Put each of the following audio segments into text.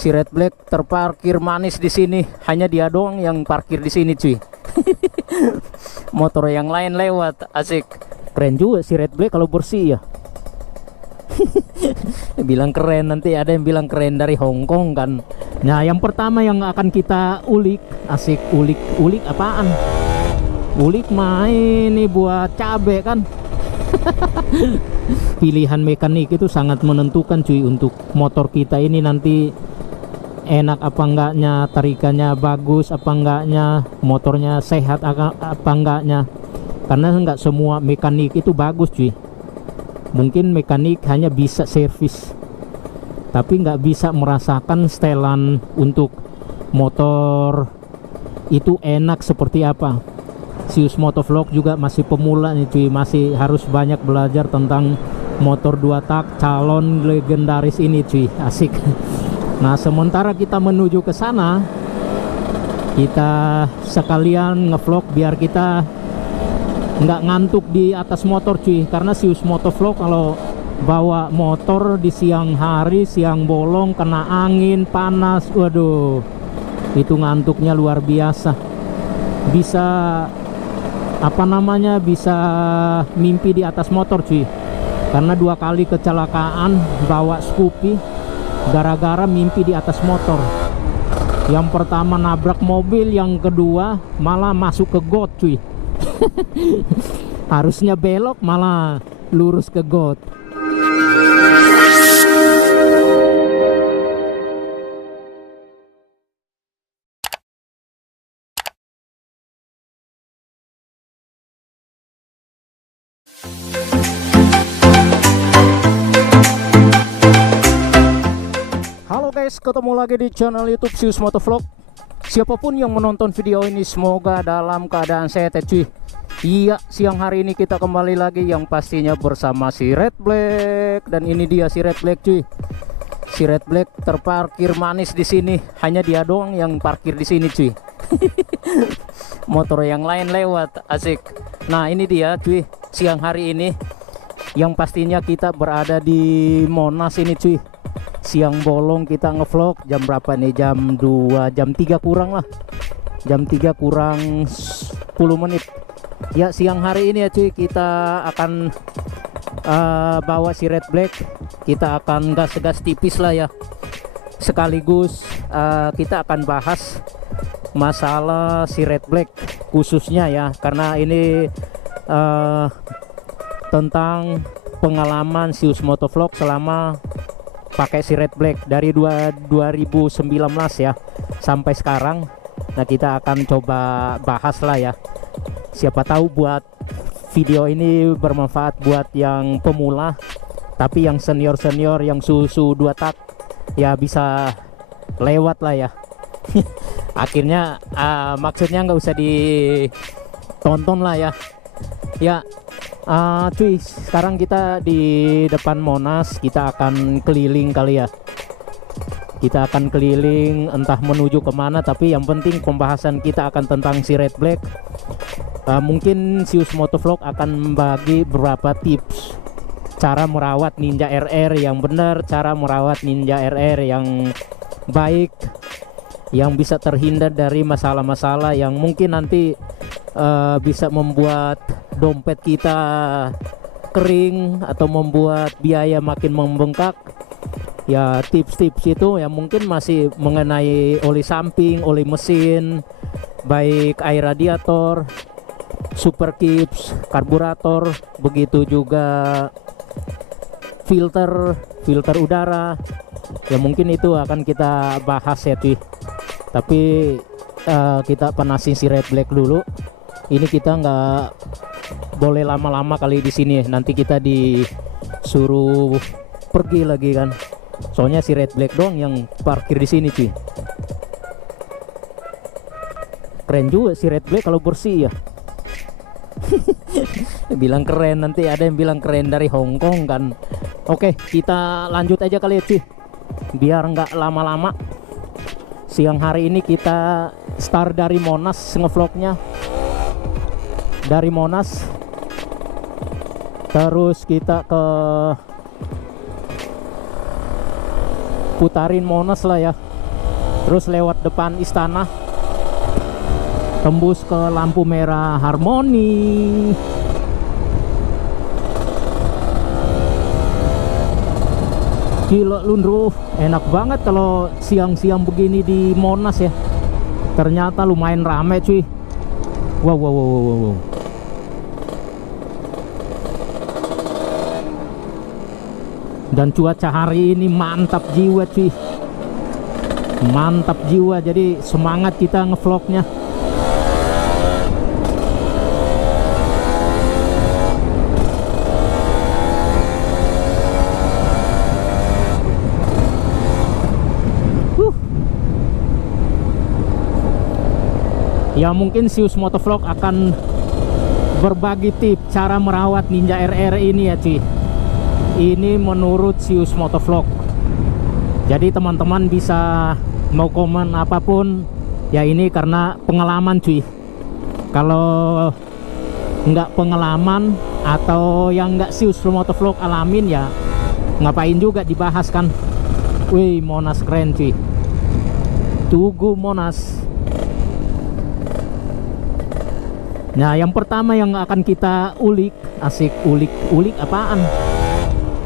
Si Red Black terparkir manis di sini. Hanya dia doang yang parkir di sini, cuy. Motor yang lain lewat, asik. Keren juga si Red Black kalau bersih ya. Bilang keren, nanti ada yang bilang keren dari Hong Kong kan. Nah, yang pertama yang akan kita ulik, asik, ulik apaan? Ulik main nih buat cabe kan. Pilihan mekanik itu sangat menentukan cuy untuk motor kita ini nanti enak apa enggaknya, tarikannya bagus apa enggaknya, motornya sehat apa enggaknya. Karena enggak semua mekanik itu bagus cuy. Mungkin mekanik hanya bisa servis, tapi nggak bisa merasakan setelan untuk motor itu enak seperti apa. Sius Motovlog juga masih pemula nih cuy, masih harus banyak belajar tentang motor 2 tak calon legendaris ini cuy, asik. Nah, sementara kita menuju ke sana, kita sekalian ngevlog biar kita nggak ngantuk di atas motor cuy. Karena Sius Motovlog kalau bawa motor di siang hari, siang bolong, kena angin panas, waduh, itu ngantuknya luar biasa. Bisa apa namanya, bisa mimpi di atas motor cuy. Karena 2 kali kecelakaan bawa Scoopy gara-gara mimpi di atas motor. Yang pertama nabrak mobil, yang kedua malah masuk ke got cuy. Harusnya belok malah lurus ke got. Halo guys, ketemu lagi di channel YouTube Sius Motovlog. Siapapun yang menonton video ini semoga dalam keadaan sehat ya cuy. Iya, siang hari ini kita kembali lagi yang pastinya bersama si Red Black. Dan ini dia si Red Black cuy. Si Red Black terparkir manis di sini. Hanya dia doang yang parkir di sini cuy. Motor yang lain lewat, asik. Nah, ini dia cuy, siang hari ini yang pastinya kita berada di Monas ini cuy. Siang bolong kita ngevlog. Jam berapa nih? Jam 2, jam 3 kurang lah. Jam 3 kurang 10 menit. Ya, siang hari ini ya cuy, kita akan bawa si Red Black. Kita akan gas-gas tipis lah ya. Sekaligus kita akan bahas masalah si Red Black khususnya ya. Karena ini tentang pengalaman Sius Motovlog selama pakai si Red Black dari 2019 ya sampai sekarang. Nah, kita akan coba bahas lah ya. Siapa tahu buat video ini bermanfaat buat yang pemula, tapi yang senior-senior yang susu 2 tak ya bisa lewat lah ya. Akhirnya maksudnya nggak usah ditonton lah ya. Ya, cuy, sekarang kita di depan Monas. Kita akan keliling kali ya. Kita akan keliling entah menuju kemana, tapi yang penting pembahasan kita akan tentang si Red Black. Mungkin Sius Motovlog akan membagi beberapa tips cara merawat Ninja RR yang benar, cara merawat Ninja RR yang baik, yang bisa terhindar dari masalah-masalah yang mungkin nanti bisa membuat dompet kita kering atau membuat biaya makin membengkak. Ya, tips-tips itu yang mungkin masih mengenai oli samping, oli mesin, baik air radiator, super kips, karburator, begitu juga filter udara. Ya, mungkin itu akan kita bahas ya cuy. Tapi kita panasin si Red Black dulu. Ini kita nggak boleh lama-lama kali di sini. Nanti kita disuruh pergi lagi kan. Soalnya si Red Black doang yang parkir di sini cuy. Keren juga si Red Black kalau bersih ya. Bilang keren, nanti ada yang bilang keren dari Hong Kong kan. Oke, kita lanjut aja kali ya cuy, biar nggak lama-lama. Siang hari ini kita start dari Monas ngevlognya. Dari Monas terus kita ke putarin Monas lah ya. terus lewat depan istana, tembus ke lampu merah Harmoni. Gila Lundro, enak banget kalau siang-siang begini di Monas ya. Ternyata lumayan rame cuy. Wow, wow, wow, wow, wow. Dan cuaca hari ini mantap jiwa cuy. Mantap jiwa, jadi semangat kita ngevlognya. Ya mungkin Sius Motovlog akan berbagi tips cara merawat Ninja RR ini ya cuy. Ini menurut Sius Motovlog. Jadi teman-teman bisa mau komen apapun ya, ini karena pengalaman cuy. Kalau nggak pengalaman atau yang nggak Sius Motovlog alamin ya ngapain juga dibahas kan. Wih, Monas keren cuy. Tugu Monas. Nah, yang pertama yang akan kita ulik, asik ulik apaan?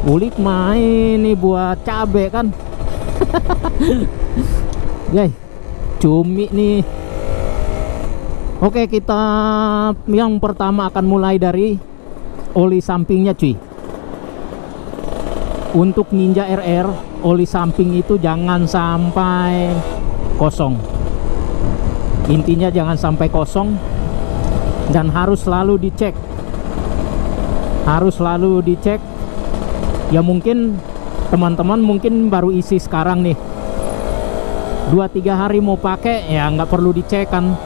Ulik main nih buat cabe kan. Guys, cumi nih. Oke, kita yang pertama akan mulai dari oli sampingnya cuy. Untuk Ninja RR, oli samping itu jangan sampai kosong. Intinya jangan sampai kosong. Dan harus selalu dicek. Harus selalu dicek. Ya mungkin teman-teman mungkin baru isi sekarang nih, 2-3 hari mau pakai ya nggak perlu dicek kan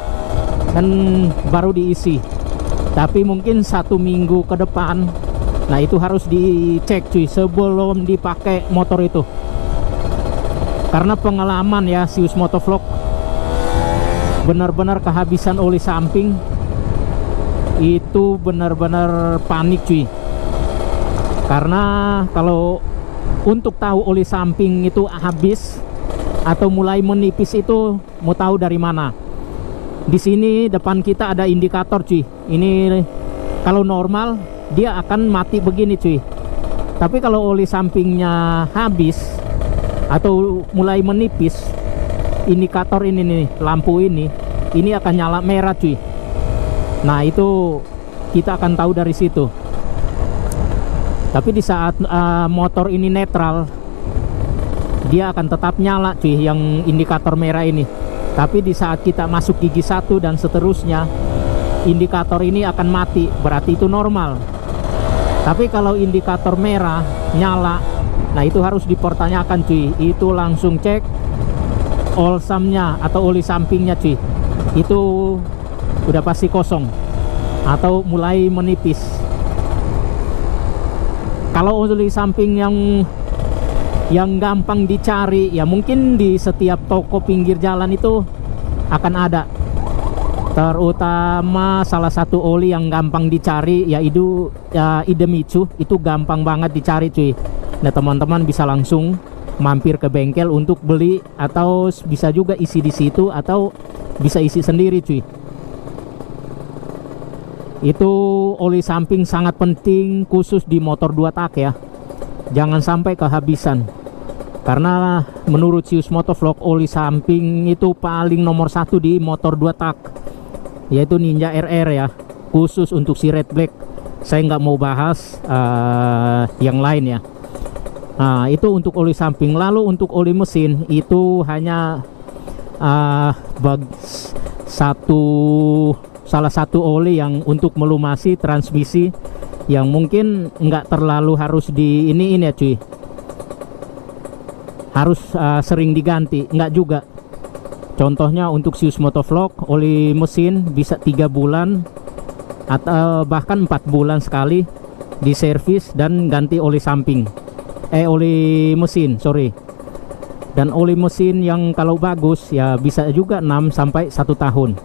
baru diisi. Tapi mungkin 1 minggu ke depan, nah itu harus dicek cuy sebelum dipakai motor itu. Karena pengalaman ya Sius Motovlog, benar-benar kehabisan oli samping itu benar-benar panik cuy. Karena kalau untuk tahu oli samping itu habis atau mulai menipis itu mau tahu dari mana? Di sini depan kita ada indikator cuy. Ini kalau normal dia akan mati begini cuy. Tapi kalau oli sampingnya habis atau mulai menipis, indikator ini nih, lampu ini akan nyala merah cuy. Nah itu kita akan tahu dari situ. Tapi di saat motor ini netral, dia akan tetap nyala cuy yang indikator merah ini. Tapi di saat kita masuk gigi 1 dan seterusnya, indikator ini akan mati, berarti itu normal. Tapi kalau indikator merah nyala, nah itu harus dipertanyakan cuy. Itu langsung cek olsamnya atau oli sampingnya cuy. Itu udah pasti kosong atau mulai menipis. Kalau oli samping yang gampang dicari ya mungkin di setiap toko pinggir jalan itu akan ada. Terutama salah satu oli yang gampang dicari yaitu Idemitsu, itu gampang banget dicari cuy. Nah teman-teman bisa langsung mampir ke bengkel untuk beli, atau bisa juga isi di situ atau bisa isi sendiri cuy. Itu oli samping sangat penting khusus di motor 2 tak ya. Jangan sampai kehabisan. Karena menurut Sius Motovlog oli samping itu paling nomor 1 di motor 2 tak, yaitu Ninja RR ya. Khusus untuk si Red Black. Saya nggak mau bahas yang lain ya. Nah, itu untuk oli samping. Lalu untuk oli mesin itu hanya salah satu oli yang untuk melumasi transmisi, yang mungkin nggak terlalu harus di ini ya cuy, harus sering diganti, nggak juga. Contohnya untuk Sius Motovlog oli mesin bisa 3 bulan atau bahkan 4 bulan sekali di servis dan ganti oli samping, oli mesin sorry. Dan oli mesin yang kalau bagus ya bisa juga 6 sampai 1 tahun.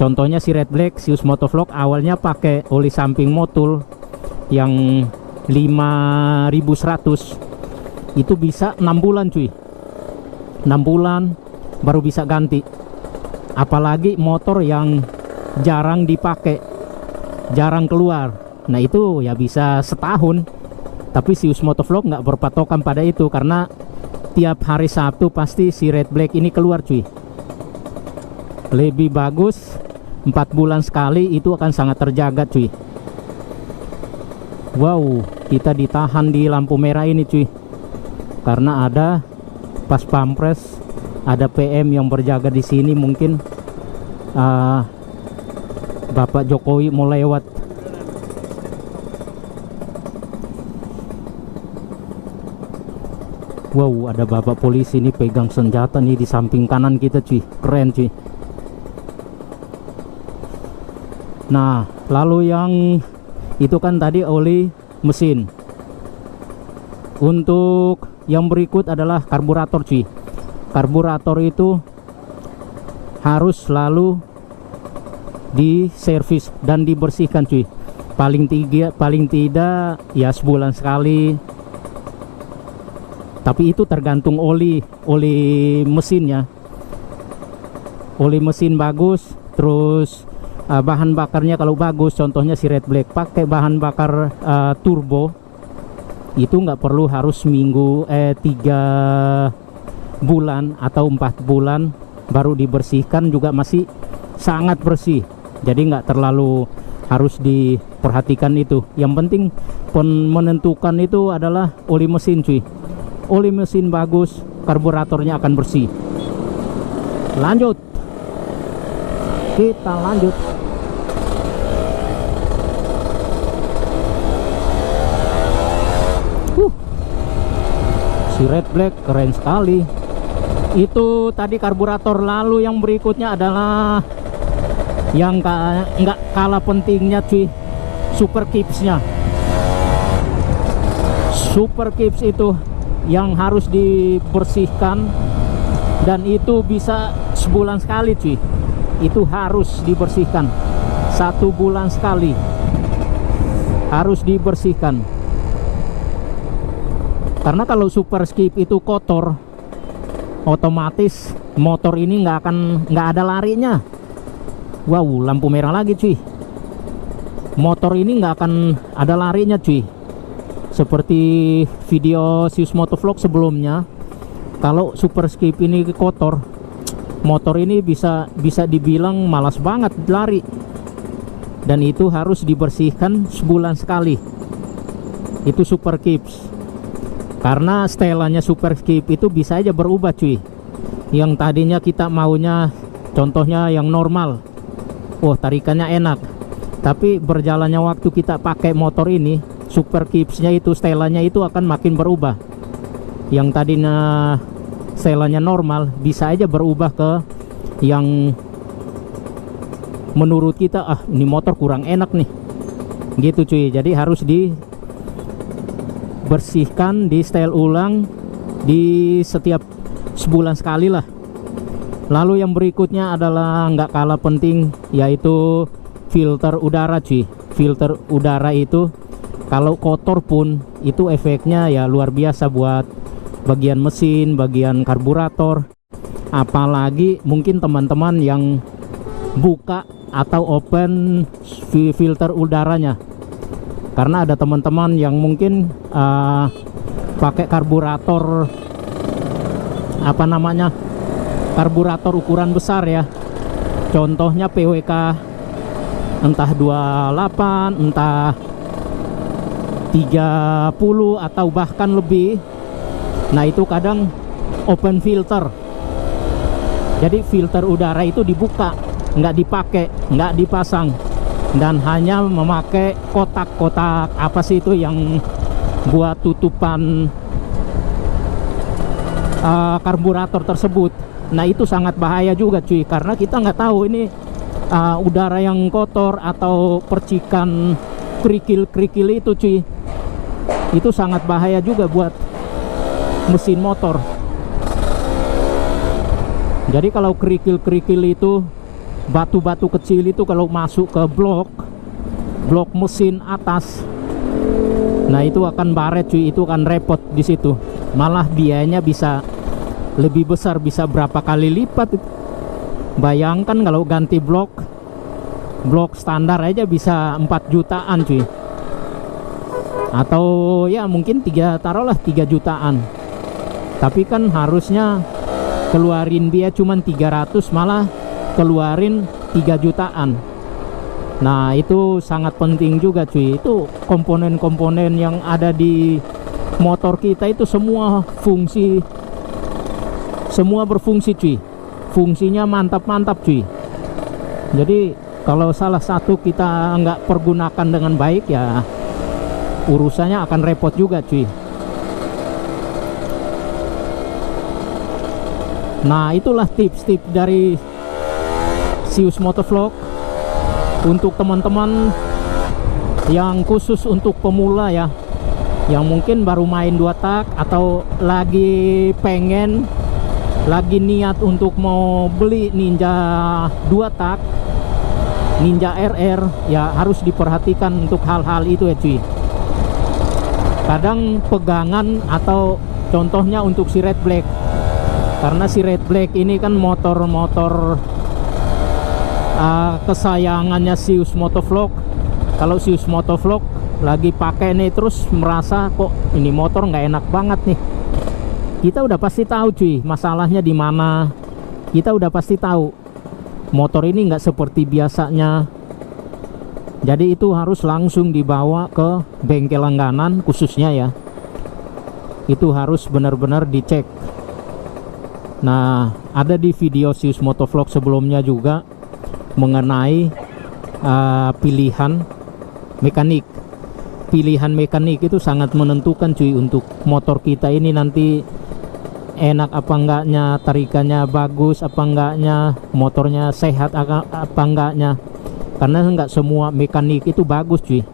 Contohnya si Red Black Sius Motovlog awalnya pakai oli samping Motul yang 5100, itu bisa 6 bulan cuy. 6 bulan baru bisa ganti. Apalagi motor yang jarang dipakai, jarang keluar, nah itu ya bisa setahun. Tapi Sius Motovlog nggak berpatokan pada itu, karena tiap hari Sabtu pasti si Red Black ini keluar cuy. Lebih bagus 4 bulan sekali, itu akan sangat terjaga cuy. Wow, kita ditahan di lampu merah ini cuy, karena ada pas pampres, ada PM yang berjaga di sini. Mungkin Bapak Jokowi mau lewat. Wow, ada bapak polisi ini pegang senjata nih di samping kanan kita cuy, keren cuy. Nah, lalu yang itu kan tadi oli mesin. Untuk yang berikut adalah karburator cuy. Karburator itu harus selalu diservis dan dibersihkan cuy. Paling tidak ya sebulan sekali. Tapi itu tergantung oli mesinnya. Oli mesin bagus, terus bahan bakarnya kalau bagus, contohnya si Red Black pakai bahan bakar turbo, itu nggak perlu harus 3 bulan atau 4 bulan baru dibersihkan, juga masih sangat bersih. Jadi nggak terlalu harus diperhatikan itu. Yang penting menentukan itu adalah oli mesin cuy. Oli mesin bagus, karburatornya akan bersih. Lanjut, kita lanjut. Si Red Black keren sekali. Itu tadi karburator. Lalu yang berikutnya adalah yang nggak kalah pentingnya cuy, super kipsnya. Super kips itu yang harus dibersihkan, dan itu bisa sebulan sekali cuy. Itu harus dibersihkan 1 bulan sekali, harus dibersihkan. Karena kalau super skip itu kotor, otomatis motor ini nggak ada larinya. Wow, lampu merah lagi cuy. Motor ini nggak akan ada larinya cuy. Seperti video Sius Motovlog sebelumnya, kalau super skip ini kotor, motor ini bisa dibilang malas banget lari. Dan itu harus dibersihkan sebulan sekali. Itu super kips. Karena setelannya super skip itu bisa aja berubah cuy. Yang tadinya kita maunya contohnya yang normal, wah tarikannya enak, tapi berjalannya waktu kita pakai motor ini, super kipsnya itu setelannya itu akan makin berubah. Yang tadinya setelannya normal bisa aja berubah ke yang menurut kita, ini motor kurang enak nih gitu cuy. Jadi harus dibersihkan, di setel ulang di setiap sebulan sekali lah. Lalu yang berikutnya adalah nggak kalah penting, yaitu filter udara cuy. Filter udara itu kalau kotor pun itu efeknya ya luar biasa buat bagian mesin, bagian karburator. Apalagi mungkin teman-teman yang buka atau open filter udaranya, karena ada teman-teman yang mungkin pakai karburator karburator ukuran besar ya, contohnya PWK entah 28, entah 30 atau bahkan lebih. Nah itu kadang open filter, jadi filter udara itu dibuka, nggak dipakai, nggak dipasang, dan hanya memakai kotak-kotak apa sih itu yang buat tutupan karburator tersebut. Nah itu sangat bahaya juga cuy, karena kita nggak tahu ini udara yang kotor atau percikan kerikil-kerikil itu cuy, itu sangat bahaya juga buat mesin motor. Jadi kalau kerikil-kerikil itu, batu-batu kecil itu kalau masuk ke blok mesin atas, nah itu akan baret cuy, itu akan repot di situ. Malah biayanya bisa lebih besar, bisa berapa kali lipat. Bayangkan kalau ganti blok standar aja bisa 4 jutaan cuy, atau ya mungkin taruhlah 3 jutaan. Tapi kan harusnya keluarin biaya cuman 300, malah keluarin 3 jutaan. Nah itu sangat penting juga cuy. Itu komponen-komponen yang ada di motor kita itu semua berfungsi cuy. Fungsinya mantap-mantap cuy. Jadi kalau salah satu kita nggak pergunakan dengan baik, ya urusannya akan repot juga cuy. Nah itulah tips-tips dari Sius Motovlog untuk teman-teman yang khusus untuk pemula ya, yang mungkin baru main 2 tak atau lagi niat untuk mau beli Ninja 2 tak, Ninja RR, ya harus diperhatikan untuk hal-hal itu ya cuy. Kadang pegangan, atau contohnya untuk si Red Black, karena si Red Black ini kan motor kesayangannya Sius Motovlog. Kalau Sius Motovlog lagi pakai nih terus merasa kok ini motor nggak enak banget nih, kita udah pasti tahu cuy masalahnya di mana. Kita udah pasti tahu motor ini nggak seperti biasanya. Jadi itu harus langsung dibawa ke bengkel langganan khususnya ya. Itu harus benar-benar dicek. Nah ada di video Sius Motovlog sebelumnya juga mengenai pilihan mekanik. Pilihan mekanik itu sangat menentukan cuy untuk motor kita ini nanti enak apa enggaknya, tarikannya bagus apa enggaknya, motornya sehat apa enggaknya. Karena enggak semua mekanik itu bagus cuy.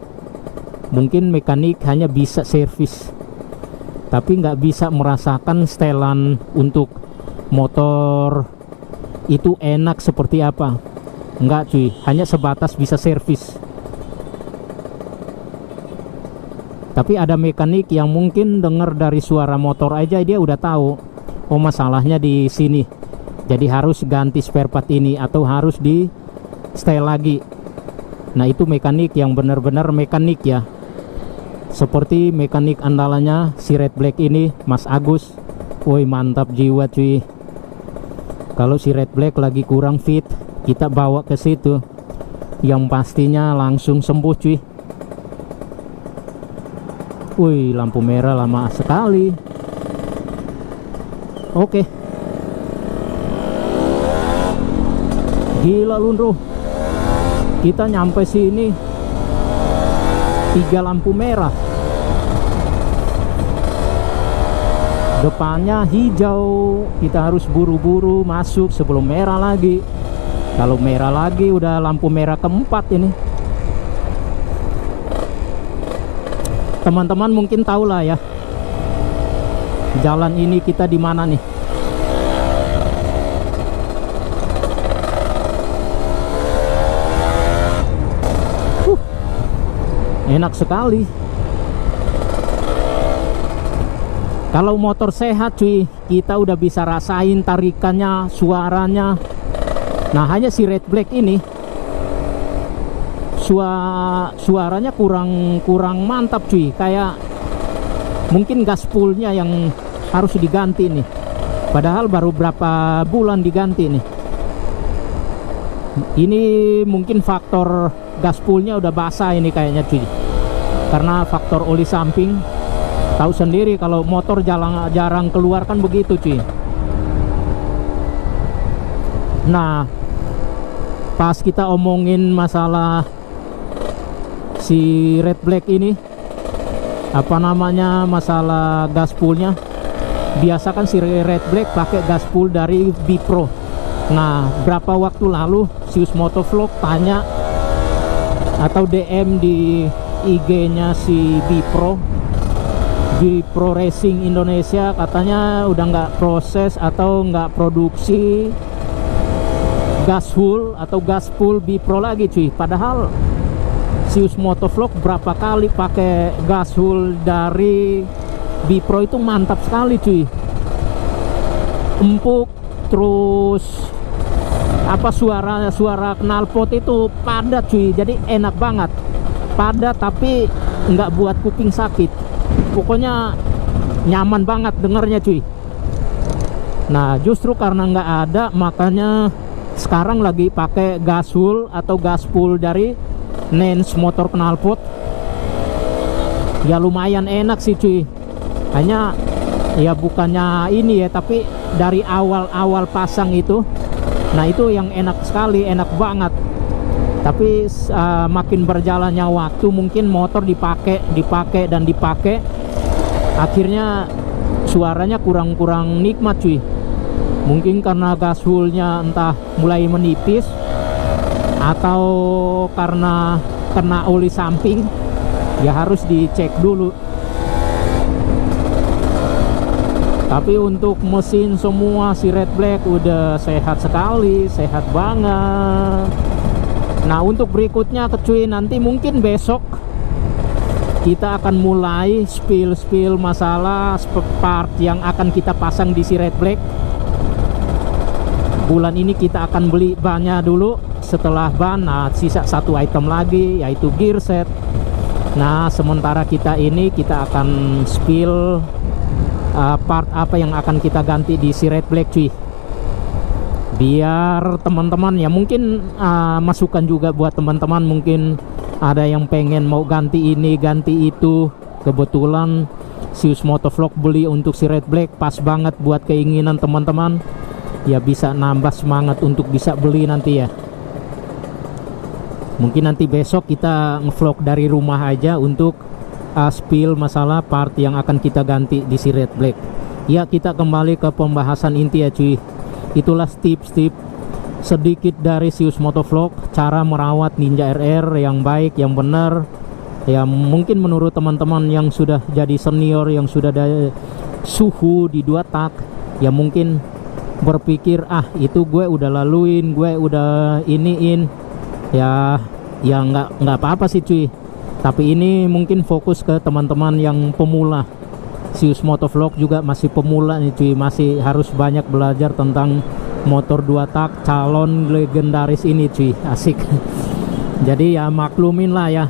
Mungkin mekanik hanya bisa servis, tapi enggak bisa merasakan setelan untuk motor itu enak seperti apa. Enggak cuy, hanya sebatas bisa servis. Tapi ada mekanik yang mungkin dengar dari suara motor aja dia udah tahu, oh masalahnya di sini, jadi harus ganti spare part ini atau harus di setel lagi. Nah itu mekanik yang benar-benar mekanik ya, seperti mekanik andalannya si Red Black ini, Mas Agus. Woi mantap jiwa cuy. Kalau si Red Black lagi kurang fit, kita bawa ke situ, yang pastinya langsung sembuh cuy. Wih, lampu merah lama sekali. Oke. Gila Lundro. Kita nyampe sini 3 lampu merah. Depannya hijau. Kita harus buru-buru masuk sebelum merah lagi. Kalau merah lagi udah lampu merah keempat ini. Teman-teman mungkin tahu lah ya, jalan ini kita di mana nih. Enak sekali. Kalau motor sehat cuy, kita udah bisa rasain tarikannya, suaranya. Nah hanya si Red Black ini suaranya kurang mantap cuy. Kayak mungkin gaspolnya yang harus diganti nih, padahal baru berapa bulan diganti nih. Ini mungkin faktor gaspolnya udah basah ini kayaknya cuy, karena faktor oli samping. Tahu sendiri kalau motor jarang keluar kan begitu cuy. Nah pas kita omongin masalah si Red Black ini, apa namanya, masalah gaspolnya, biasa kan si Red Black pakai gaspol dari Bipro. Nah berapa waktu lalu Sius Motovlog tanya atau DM di IG-nya si Bipro Racing Indonesia, katanya udah nggak proses atau nggak produksi gaspol atau gaspol Bipro lagi cuy. Padahal Sius Motovlog berapa kali pakai gaspol dari Bipro itu mantap sekali cuy. empuk, terus apa suara knalpot itu padat cuy, jadi enak banget, padat tapi nggak buat kuping sakit, pokoknya nyaman banget dengernya cuy. Nah justru karena nggak ada, makanya sekarang lagi pakai gasul atau gaspul dari Nance motor knalpot. Ya lumayan enak sih cuy, hanya ya bukannya ini ya, tapi dari awal pasang itu, nah itu yang enak sekali, enak banget. Tapi makin berjalannya waktu, mungkin motor dipakai dan dipakai, akhirnya suaranya kurang nikmat cuy. Mungkin karena gasulnya entah mulai menipis atau karena kena oli samping, ya harus dicek dulu. Tapi untuk mesin semua si Red Black udah sehat sekali, sehat banget. Nah untuk berikutnya cuy, nanti mungkin besok kita akan mulai spill masalah part yang akan kita pasang di si Red Black. Bulan ini kita akan beli bannya dulu, setelah ban, nah sisa satu item lagi yaitu gear set. Nah sementara kita akan spill part apa yang akan kita ganti di si Red Black cuy, biar teman-teman ya mungkin masukan juga buat teman-teman, mungkin ada yang pengen mau ganti ini ganti itu. Kebetulan Sius Motovlog beli untuk si Red Black, pas banget buat keinginan teman-teman, ya bisa nambah semangat untuk bisa beli nanti ya. Mungkin nanti besok kita ngevlog dari rumah aja untuk spill masalah part yang akan kita ganti di si Red Black. Ya kita kembali ke pembahasan inti ya cuy. Itulah tips-tips sedikit dari Sius Motovlog, cara merawat Ninja RR yang baik, yang benar. Ya mungkin menurut teman-teman yang sudah jadi senior, yang sudah ada suhu di 2 tak, ya mungkin berpikir itu gue udah laluin, gue udah iniin, ya nggak apa-apa sih cuy. Tapi ini mungkin fokus ke teman-teman yang pemula. Sius Motovlog juga masih pemula nih cuy, masih harus banyak belajar tentang motor 2 tak calon legendaris ini cuy, asik. Jadi ya maklumin lah ya.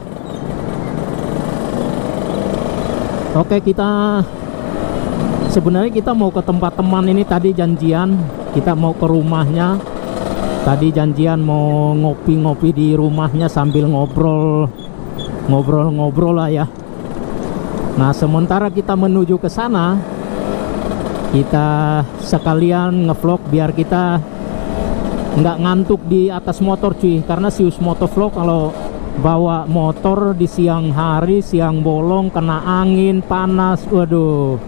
Oke, kita sebenarnya kita mau ke tempat teman ini, tadi janjian kita mau ke rumahnya. Tadi janjian mau ngopi-ngopi di rumahnya sambil ngobrol lah ya. Nah sementara kita menuju ke sana, kita sekalian ngevlog biar kita nggak ngantuk di atas motor cuy. Karena Sius Motovlog kalau bawa motor di siang hari, siang bolong, kena angin panas, waduh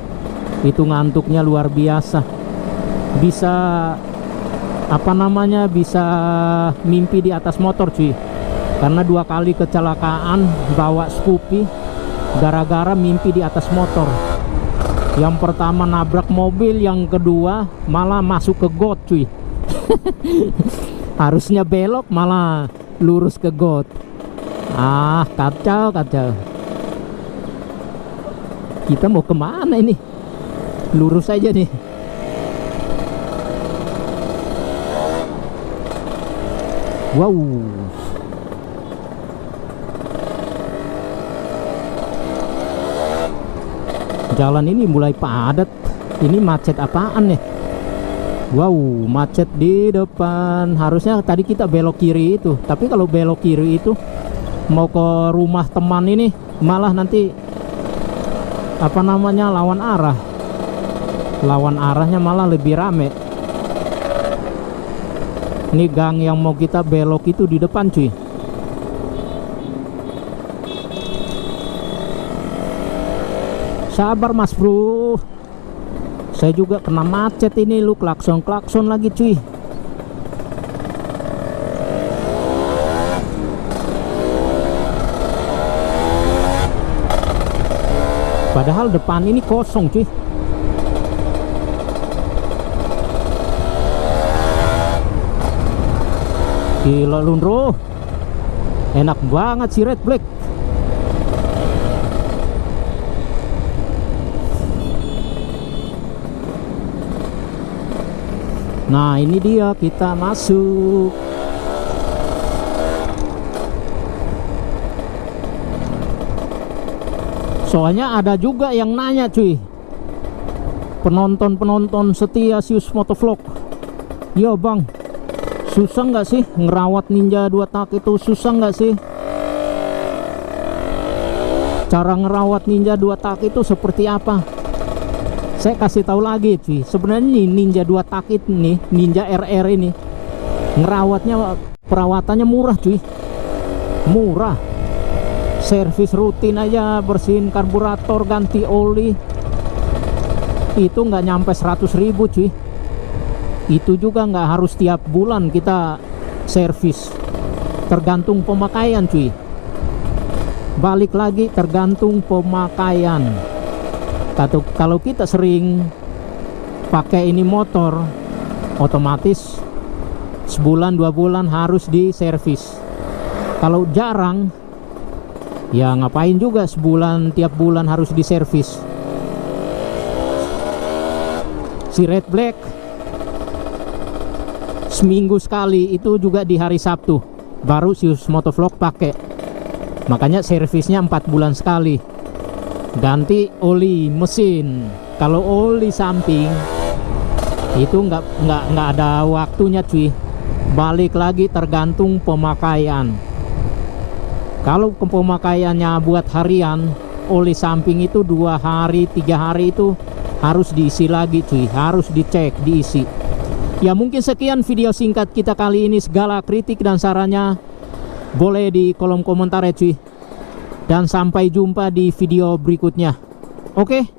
itu ngantuknya luar biasa. Bisa bisa mimpi di atas motor cuy. Karena 2 kali kecelakaan bawa Scoopy gara-gara mimpi di atas motor. Yang pertama nabrak mobil, yang kedua malah masuk ke got cuy. Harusnya belok malah lurus ke got. Kacau. Kita mau kemana ini? Lurus aja nih. Wow. Jalan ini mulai padat. Ini macet apaan nih? Wow, macet di depan. Harusnya tadi kita belok kiri itu. Tapi kalau belok kiri itu mau ke rumah teman ini, malah nanti lawan arah. Lawan arahnya malah lebih rame. Ini gang yang mau kita belok itu di depan cuy. Sabar mas bro, saya juga kena macet ini. Lu klakson lagi cuy. Padahal depan ini kosong cuy. Gila lu bro, enak banget si Red Black. Nah ini dia, kita masuk. Soalnya ada juga yang nanya cuy, penonton setia Sius Motovlog, yo bang, susah nggak sih ngerawat Ninja 2 tak itu, susah nggak sih? Cara ngerawat Ninja 2 tak itu seperti apa? Saya kasih tahu lagi cuy, sebenarnya Ninja 2 tak ini, Ninja RR ini, ngerawatnya, perawatannya murah cuy, murah. Servis rutin aja, bersihin karburator, ganti oli, itu nggak nyampe 100.000 cuy. Itu juga nggak harus tiap bulan kita servis, tergantung pemakaian cuy. Balik lagi, tergantung pemakaian. Kalau kita sering pakai ini motor, otomatis sebulan 2 bulan harus diservis. Kalau jarang, ya ngapain juga sebulan tiap bulan harus diservis. Si Red Black seminggu sekali, itu juga di hari Sabtu baru Sius Motovlog pakai. Makanya servisnya 4 bulan sekali. Ganti oli mesin. Kalau oli samping itu nggak ada waktunya cuy. Balik lagi, tergantung pemakaian. Kalau pemakaiannya buat harian, oli samping itu 2 hari 3 hari itu harus diisi lagi cuy, harus dicek, diisi. Ya mungkin sekian video singkat kita kali ini. Segala kritik dan sarannya boleh di kolom komentar ya cuy. Dan sampai jumpa di video berikutnya. Oke.